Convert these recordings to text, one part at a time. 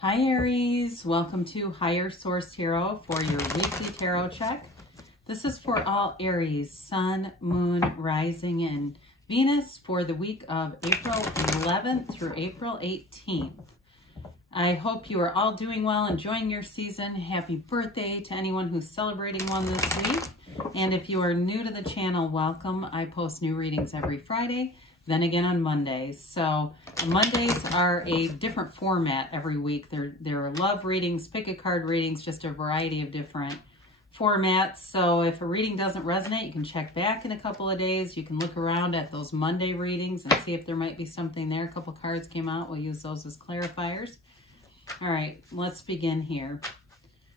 Hi Aries, welcome to Higher Source Tarot for your weekly tarot check. This is for all Aries, Sun, Moon, Rising, and Venus for the week of April 11th through April 18th. I hope you are all doing well, enjoying your season. Happy birthday to anyone who's celebrating one this week. And if you are new to the channel, welcome. I post new readings every Friday, then again on Mondays. So Mondays are a different format every week. They're love readings, pick a card readings, just a variety of different formats. So if a reading doesn't resonate, you can check back in a couple of days. You can look around at those Monday readings and see if there might be something there. A couple cards came out. We'll use those as clarifiers. All right, let's begin here.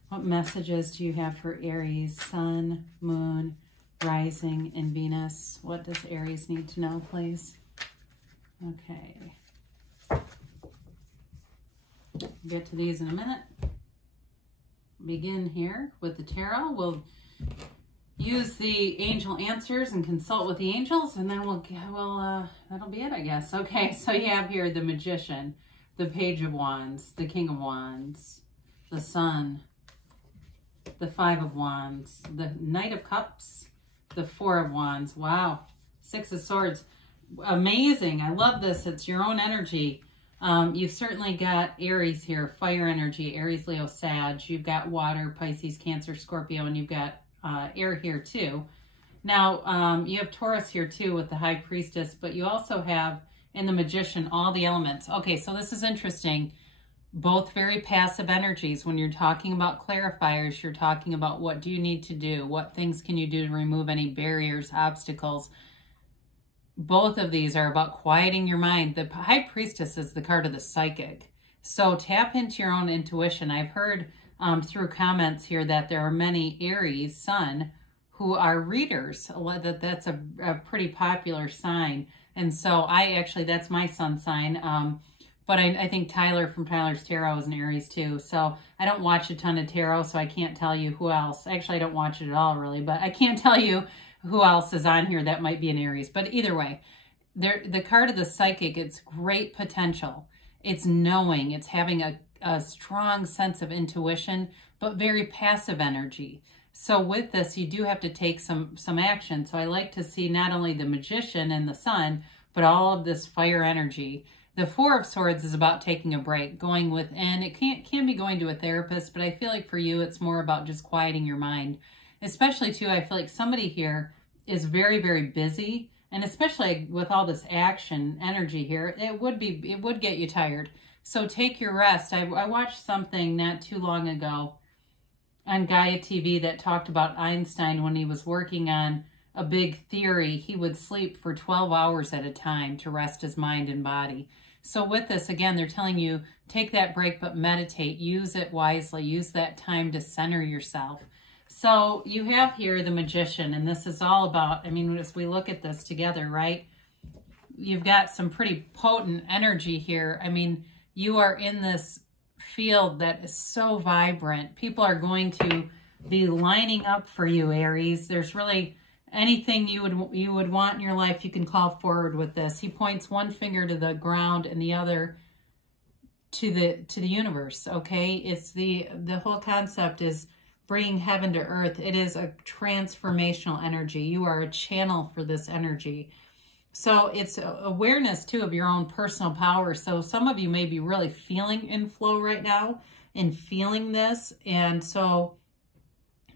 What messages do you have for Aries, Sun, Moon, Rising, and Venus? What does Aries need to know, please? Okay. Get to these in a minute. Begin here with the tarot. We'll use the angel answers and consult with the angels, and then that'll be it, I guess. Okay, so you have here the Magician, the Page of Wands, the King of Wands, the Sun, the Five of Wands, the Knight of Cups, the Four of Wands. Wow. Six of Swords. Amazing. I love this. It's your own energy. You've certainly got Aries here, fire energy, Aries, Leo, Sag. You've got water, Pisces, Cancer, Scorpio, and you've got air here too. Now, you have Taurus here too with the High Priestess, but you also have in the Magician all the elements. Okay, so this is interesting. Both very passive energies. When you're talking about clarifiers, you're talking about what do you need to do? What things can you do to remove any barriers, obstacles? Both of these are about quieting your mind. The High Priestess is the card of the psychic. So tap into your own intuition. I've heard through comments here that there are many Aries, Sun, who are readers. That's a pretty popular sign. And so that's my sun sign. But I think Tyler from Tyler's Tarot is an Aries too. So I don't watch a ton of tarot, so I can't tell you who else. Actually, I don't watch it at all, really. But I can't tell you who else is on here that might be an Aries. But either way, the card of the psychic, it's great potential. It's knowing. It's having a strong sense of intuition, but very passive energy. So with this, you do have to take some action. So I like to see not only the Magician and the Sun, but all of this fire energy. The Four of Swords is about taking a break, going within. It can be going to a therapist, but I feel like for you, it's more about just quieting your mind. Especially too, I feel like somebody here is very, very busy, and especially with all this action energy here, it would get you tired. So take your rest. I watched something not too long ago on Gaia TV that talked about Einstein when he was working on a big theory. He would sleep for 12 hours at a time to rest his mind and body. So with this, again, they're telling you, take that break, but meditate. Use it wisely. Use that time to center yourself. So you have here the Magician, and this is all about, I mean, as we look at this together, right? You've got some pretty potent energy here. I mean, you are in this field that is so vibrant. People are going to be lining up for you, Aries. There's really anything you would want in your life, you can call forward with this. He points one finger to the ground and the other to the universe, okay? It's the whole concept is bringing heaven to earth. It is a transformational energy. You are a channel for this energy. So it's awareness too of your own personal power. So some of you may be really feeling in flow right now and feeling this. And so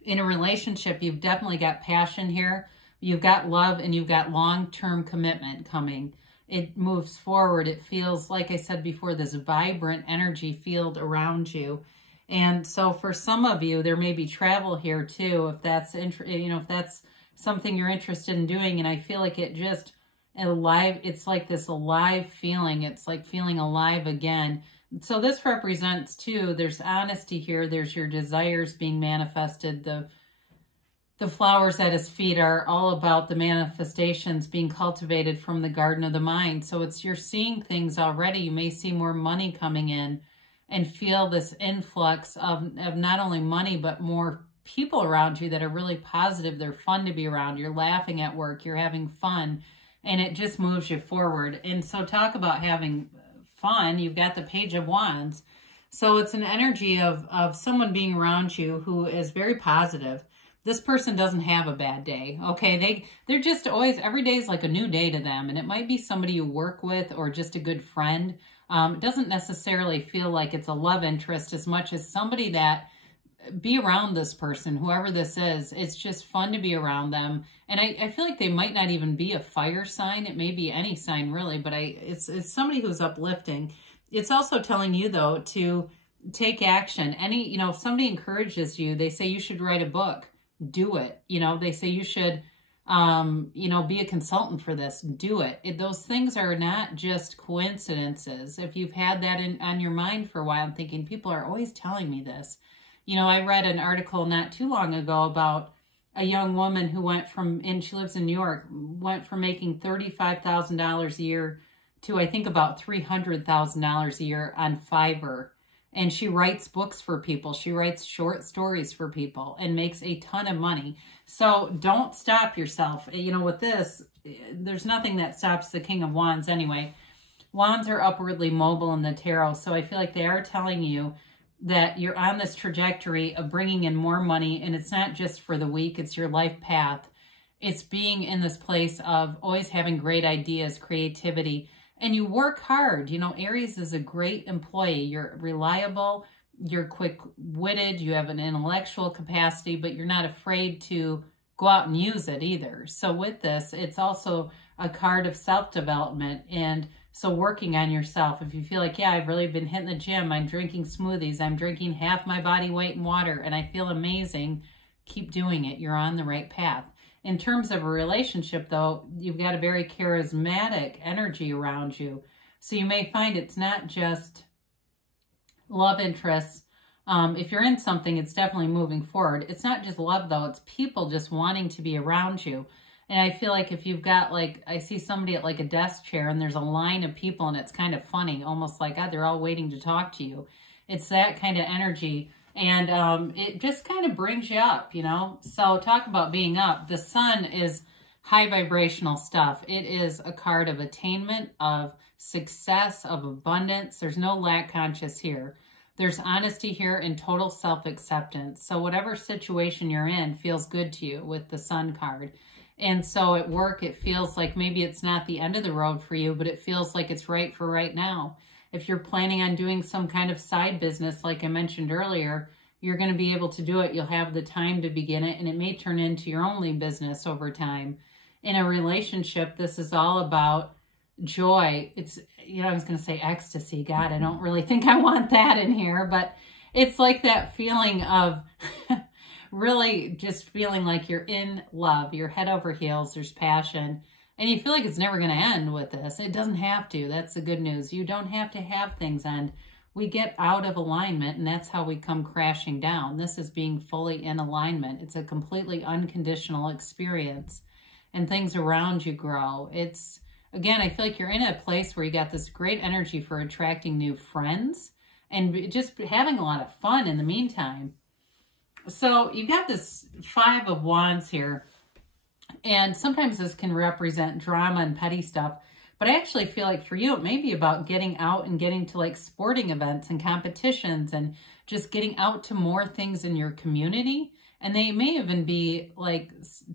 in a relationship, you've definitely got passion here. You've got love and you've got long-term commitment coming. It moves forward. It feels, like I said before, this vibrant energy field around you. And so for some of you, there may be travel here too, if that's if that's something you're interested in doing. And I feel like it's like this alive feeling. It's like feeling alive again. So this represents too, there's honesty here. There's your desires being manifested. The flowers at his feet are all about the manifestations being cultivated from the garden of the mind. So you're seeing things already. You may see more money coming in and feel this influx of not only money, but more people around you that are really positive. They're fun to be around. You're laughing at work. You're having fun. And it just moves you forward. And so talk about having fun. You've got the Page of Wands. So it's an energy of someone being around you who is very positive. This person doesn't have a bad day, okay? They're just always, every day is like a new day to them, and it might be somebody you work with or just a good friend. It doesn't necessarily feel like it's a love interest as much as somebody that, be around this person, whoever this is. It's just fun to be around them. And I feel like they might not even be a fire sign. It may be any sign really, but it's somebody who's uplifting. It's also telling you though to take action. If somebody encourages you, they say you should write a book, do it. They say you should, be a consultant for this, do it. Those things are not just coincidences. If you've had that on your mind for a while, I'm thinking people are always telling me this. I read an article not too long ago about a young woman who she lives in New York, went from making $35,000 a year to I think about $300,000 a year on Fiverr. And she writes books for people. She writes short stories for people and makes a ton of money. So don't stop yourself. With this, there's nothing that stops the King of Wands anyway. Wands are upwardly mobile in the tarot. So I feel like they are telling you that you're on this trajectory of bringing in more money, and it's not just for the week, it's your life path. It's being in this place of always having great ideas, creativity, and you work hard. Aries is a great employee. You're reliable, you're quick-witted, you have an intellectual capacity, but you're not afraid to go out and use it either. So with this, it's also a card of self-development, and so working on yourself. If you feel like, yeah, I've really been hitting the gym, I'm drinking smoothies, I'm drinking half my body weight in water, and I feel amazing, keep doing it. You're on the right path. In terms of a relationship, though, you've got a very charismatic energy around you. So you may find it's not just love interests. If you're in something, it's definitely moving forward. It's not just love, though. It's people just wanting to be around you. And I feel like if you've got, I see somebody at a desk chair and there's a line of people and it's kind of funny, almost like, they're all waiting to talk to you. It's that kind of energy. And it just kind of brings you up, So talk about being up. The sun is high vibrational stuff. It is a card of attainment, of success, of abundance. There's no lack conscious here. There's honesty here and total self-acceptance. So whatever situation you're in feels good to you with the sun card. And so at work, it feels like maybe it's not the end of the road for you, but it feels like it's right for right now. If you're planning on doing some kind of side business, like I mentioned earlier, you're going to be able to do it. You'll have the time to begin it, and it may turn into your only business over time. In a relationship, this is all about joy. It's, I was going to say ecstasy. God, I don't really think I want that in here, but it's like that feeling of really just feeling like you're in love. You're head over heels. There's passion. And you feel like it's never going to end with this. It doesn't have to. That's the good news. You don't have to have things end. We get out of alignment, and that's how we come crashing down. This is being fully in alignment. It's a completely unconditional experience, and things around you grow. It's, again, I feel like you're in a place where you got this great energy for attracting new friends and just having a lot of fun in the meantime. So you got this 5 of Wands here. And sometimes this can represent drama and petty stuff. But I actually feel like for you, it may be about getting out and getting to sporting events and competitions and just getting out to more things in your community. And they may even be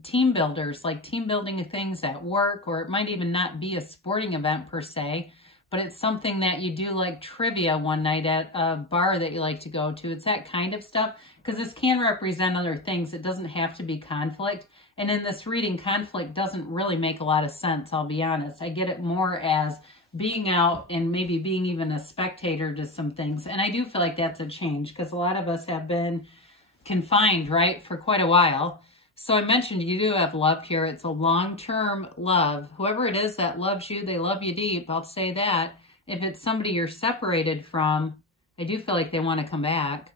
team builders, team building things at work, or it might even not be a sporting event per se, but it's something that you do like trivia one night at a bar that you like to go to. It's that kind of stuff, because this can represent other things. It doesn't have to be conflict. And in this reading, conflict doesn't really make a lot of sense, I'll be honest. I get it more as being out and maybe being even a spectator to some things. And I do feel like that's a change, because a lot of us have been confined, right, for quite a while. So I mentioned you do have love here. It's a long-term love. Whoever it is that loves you, they love you deep. I'll say that. If it's somebody you're separated from, I do feel like they want to come back.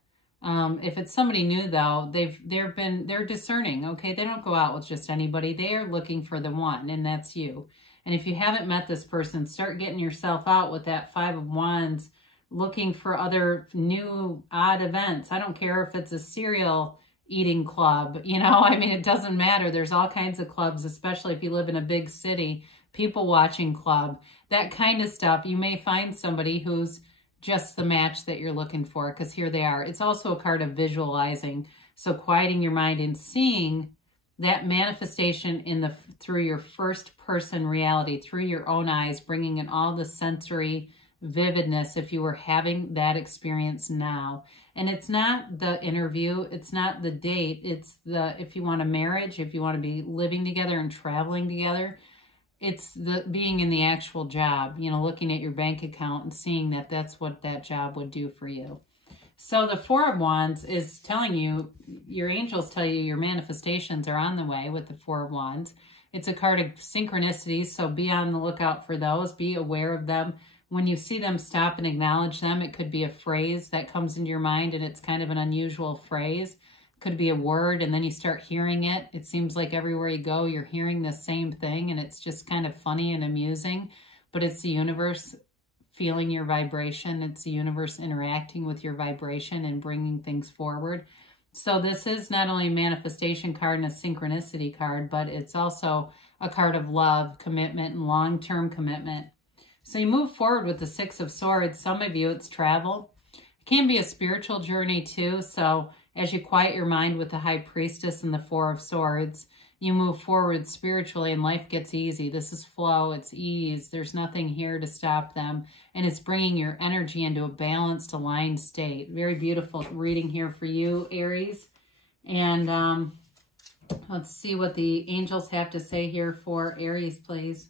If it's somebody new, though, they're discerning, okay? They don't go out with just anybody. They are looking for the one, and that's you. And if you haven't met this person, start getting yourself out with that 5 of Wands, looking for other new odd events. I don't care if it's a cereal eating club, I mean, it doesn't matter. There's all kinds of clubs, especially if you live in a big city, people watching club, that kind of stuff. You may find somebody who's just the match that you're looking for, because here they are. It's also a card of visualizing. So quieting your mind and seeing that manifestation through your first person reality, through your own eyes, bringing in all the sensory vividness if you were having that experience now. And it's not the interview, it's not the date, it's if you want a marriage, if you want to be living together and traveling together, it's the being in the actual job, you know, looking at your bank account and seeing that that's what that job would do for you. So the Four of Wands is telling you, your angels tell you your manifestations are on the way with the Four of Wands. It's a card of synchronicities, so be on the lookout for those. Be aware of them. When you see them, stop and acknowledge them. It could be a phrase that comes into your mind, and it's kind of an unusual phrase. Could be a word, and then you start hearing it. It seems like everywhere you go, you're hearing the same thing, and it's just kind of funny and amusing, but it's the universe feeling your vibration. It's the universe interacting with your vibration and bringing things forward. So this is not only a manifestation card and a synchronicity card, but it's also a card of love, commitment, and long-term commitment. So you move forward with the Six of Swords. Some of you, it's travel. It can be a spiritual journey too, so as you quiet your mind with the High Priestess and the Four of Swords, you move forward spiritually and life gets easy. This is flow, it's ease. There's nothing here to stop them. And it's bringing your energy into a balanced, aligned state. Very beautiful reading here for you, Aries. And let's see what the angels have to say here for Aries, please.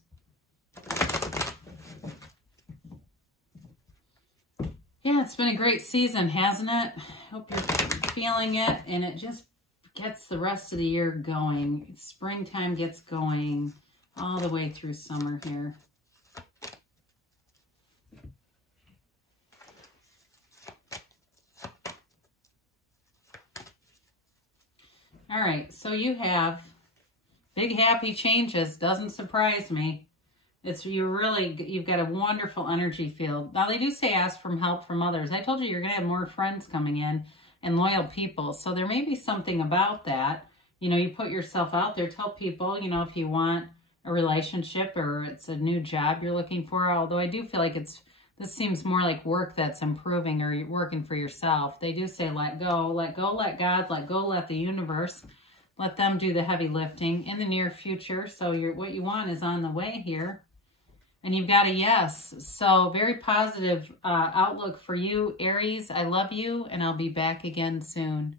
Yeah, it's been a great season, hasn't it? Hope you're feeling it, and it just gets the rest of the year going. Springtime gets going all the way through summer here. All right, so you have big happy changes. Doesn't surprise me. You've got a wonderful energy field. Now, they do say ask for help from others. I told you you're going to have more friends coming in and loyal people. So there may be something about that. You know, you put yourself out there, tell people, you know, if you want a relationship or it's a new job you're looking for. Although I do feel like this seems more like work that's improving or you're working for yourself. They do say let go, let God, let go, let the universe. Let them do the heavy lifting in the near future. So what you want is on the way here. And you've got a yes. So very positive outlook for you, Aries. I love you, and I'll be back again soon.